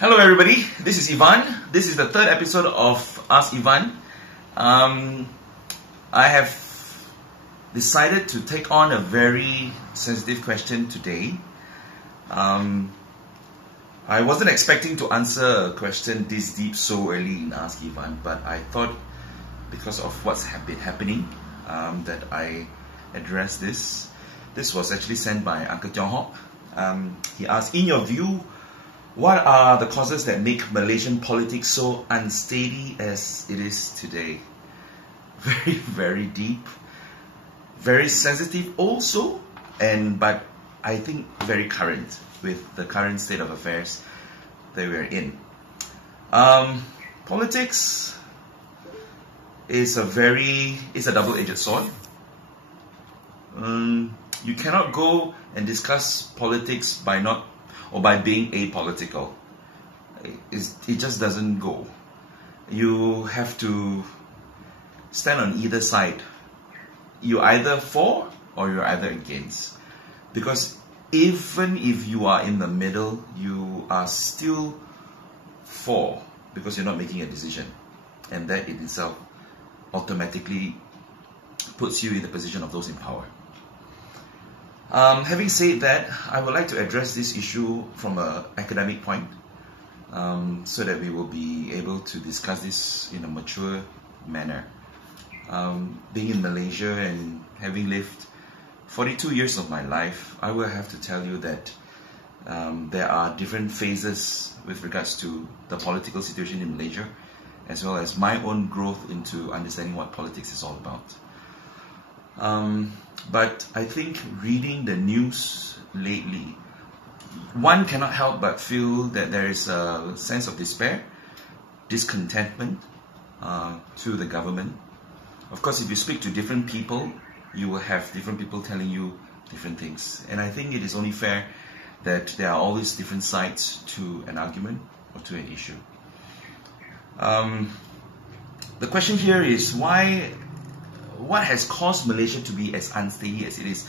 Hello everybody, this is Ivan. This is the third episode of Ask Ivan. I have decided to take on a very sensitive question today. I wasn't expecting to answer a question this deep so early in Ask Ivan, but I thought because of what's been happening that I address this. This was actually sent by Uncle Tiong Hock. He asked, in your view, what are the causes that make Malaysian politics so unsteady as it is today? Very, very deep, very sensitive also, but I think very current with the current state of affairs that we are in. Politics is a double-edged sword. You cannot go and discuss politics by being apolitical. It just doesn't go. You have to stand on either side. You're either for or you're either against. Because even if you are in the middle, you are still for, because you're not making a decision. And that in itself automatically puts you in the position of those in power. Having said that, I would like to address this issue from an academic point, so that we will be able to discuss this in a mature manner. Being in Malaysia and having lived 42 years of my life, I will have to tell you that there are different phases with regards to the political situation in Malaysia, as well as my own growth into understanding what politics is all about. But I think reading the news lately, one cannot help but feel that there is a sense of despair, discontentment to the government. Of course, if you speak to different people, you will have different people telling you different things. And I think it is only fair that there are always different sides to an argument or to an issue. The question here is what has caused Malaysia to be as unsteady as it is?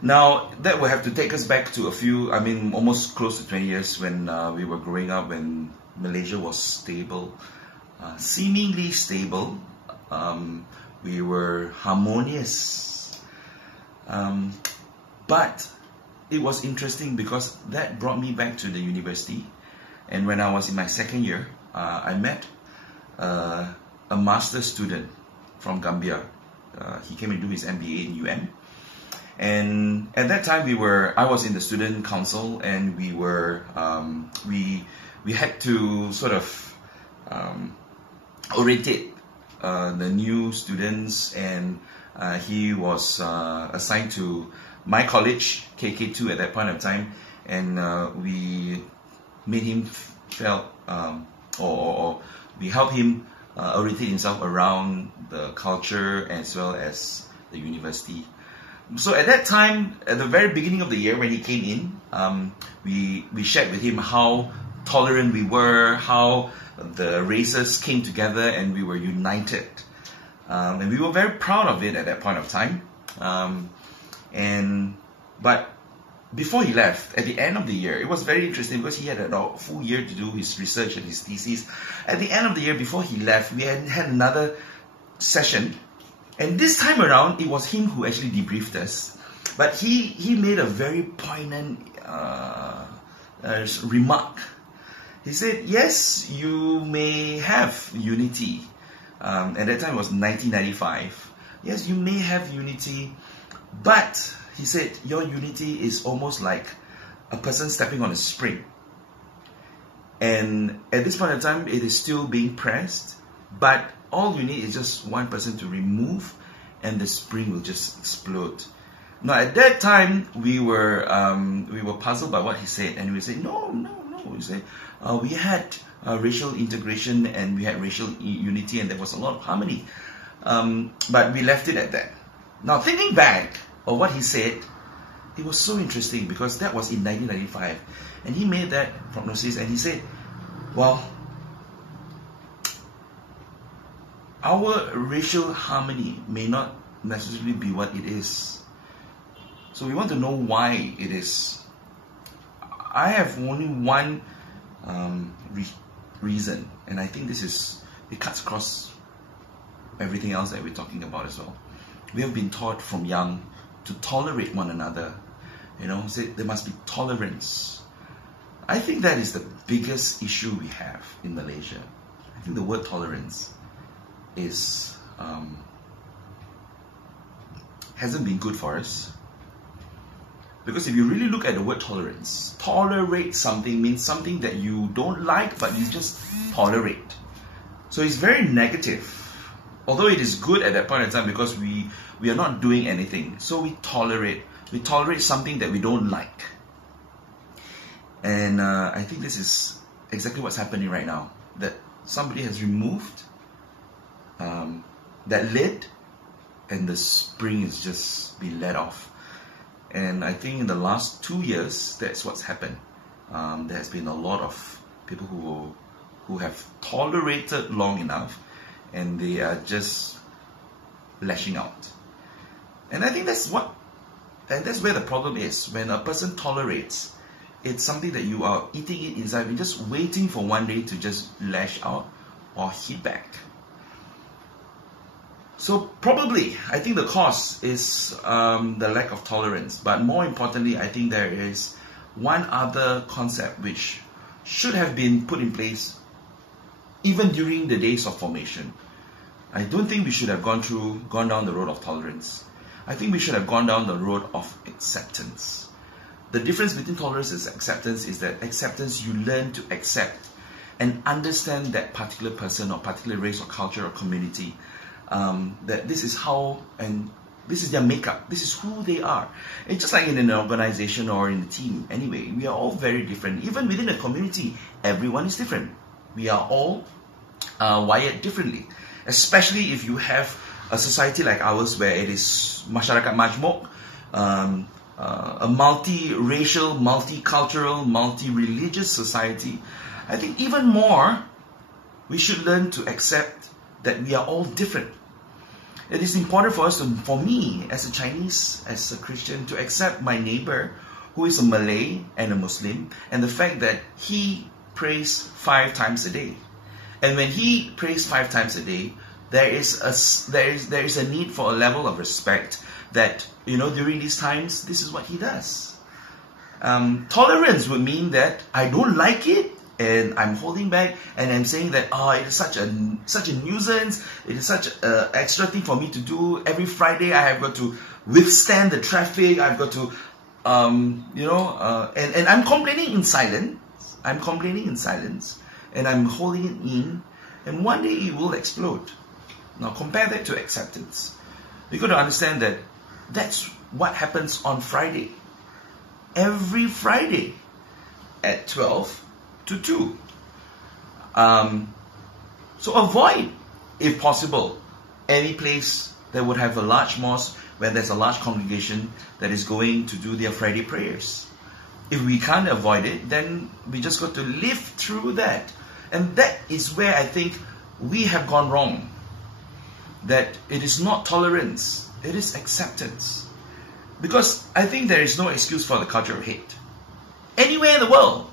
Now, that will have to take us back to almost close to 20 years when we were growing up, when Malaysia was stable, seemingly stable. We were harmonious. But it was interesting because that brought me back to the university. And when I was in my second year, I met a master's student from Gambia. He came to do his MBA in UM, and at that time I was in the student council, and we had to sort of orientate the new students, and he was assigned to my college, KK2 at that point of time, and we made him we helped him orientate himself around the culture as well as the university. So at that time, at the very beginning of the year when he came in, we shared with him how tolerant we were, how the races came together and we were united. And we were very proud of it at that point of time. But before he left, at the end of the year, it was very interesting because he had a full year to do his research and his thesis. At the end of the year, before he left, we had another session. And this time around, it was him who actually debriefed us. But he made a very poignant remark. He said, yes, you may have unity. At that time, it was 1995. Yes, you may have unity, but he said, your unity is almost like a person stepping on a spring. And at this point in time, it is still being pressed, but all you need is just one person to remove, and the spring will just explode. Now, at that time, we were puzzled by what he said, and we said, no. We said, we had racial integration, and we had racial unity, and there was a lot of harmony. But we left it at that. Now, thinking back, or what he said, it was so interesting because that was in 1995, and he made that prognosis, and he said, well, our racial harmony may not necessarily be what it is. So we want to know why it is. I have only one reason. And I think it cuts across everything else that we're talking about as well. We have been taught from young to tolerate one another. Say there must be tolerance. I think that is the biggest issue we have in Malaysia. I think the word tolerance hasn't been good for us. Because if you really look at the word tolerance, tolerate something means something that you don't like, but you just tolerate. So it's very negative. Although it is good at that point in time because we are not doing anything. So we tolerate. We tolerate something that we don't like. And I think this is exactly what's happening right now. That somebody has removed that lid, and the spring is just being let off. And I think in the last 2 years, that's what's happened. There has been a lot of people who have tolerated long enough, and they are just lashing out. And I think that's where the problem is. When a person tolerates, it's something that you are eating it inside. You're just waiting for one day to just lash out or hit back. So probably, I think the cause is the lack of tolerance. But more importantly, I think there is one other concept which should have been put in place even during the days of formation. I don't think we should have gone down the road of tolerance. I think we should have gone down the road of acceptance. The difference between tolerance and acceptance is that acceptance, you learn to accept and understand that particular person or particular race or culture or community. That this is how, and this is their makeup, this is who they are. It's just like in an organization or in a team. Anyway, we are all very different. Even within a community, everyone is different. We are all wired differently. Especially if you have a society like ours where it is masyarakat majmuk, a multi-racial, multicultural, multi-religious society. I think even more, we should learn to accept that we are all different. It is important for me as a Chinese, as a Christian, to accept my neighbor who is a Malay and a Muslim, and the fact that he prays 5 times a day. And when he prays 5 times a day, there is a need for a level of respect that, during these times, this is what he does. Tolerance would mean that I don't like it, and I'm holding back, and I'm saying that it is such a nuisance, it is such an extra thing for me to do. Every Friday I have got to withstand the traffic, I've got to, and I'm complaining in silence. And I'm holding it in, and one day it will explode. Now compare that to acceptance. We've got to understand that that's what happens on Friday. Every Friday at 12 to 2. So avoid, if possible, any place that would have a large mosque where there's a large congregation that is going to do their Friday prayers. If we can't avoid it, then we just got to live through that. And that is where I think we have gone wrong. That it is not tolerance, it is acceptance. Because I think there is no excuse for the culture of hate anywhere in the world.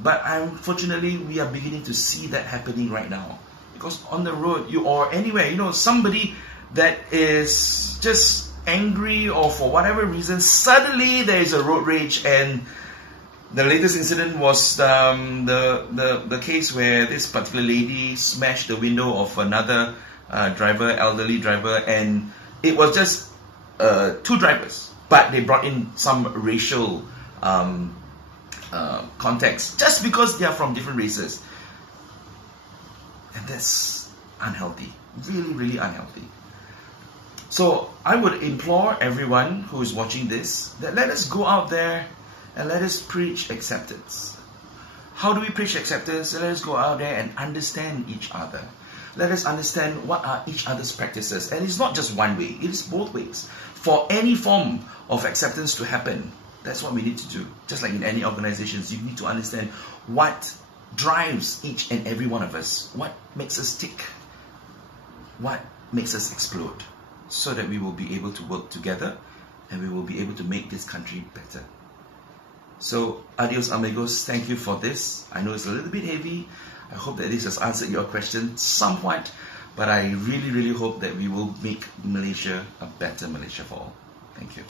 But unfortunately, we are beginning to see that happening right now. Because on the road, or anywhere, somebody that is just angry or for whatever reason, suddenly there is a road rage. And the latest incident was the case where this particular lady smashed the window of another elderly driver, and it was just 2 drivers, but they brought in some racial context just because they are from different races, and that's unhealthy, really, really unhealthy. So I would implore everyone who is watching this that let us go out there and let us preach acceptance. How do we preach acceptance? Let us go out there and understand each other. Let us understand what are each other's practices. And it's not just one way, it is both ways. For any form of acceptance to happen, that's what we need to do. Just like in any organizations, you need to understand what drives each and every one of us. What makes us tick? What makes us explode? So that we will be able to work together and we will be able to make this country better. So, adios amigos, thank you for this. I know it's a little bit heavy. I hope that this has answered your question somewhat, but I really, really hope that we will make Malaysia a better Malaysia for all. Thank you.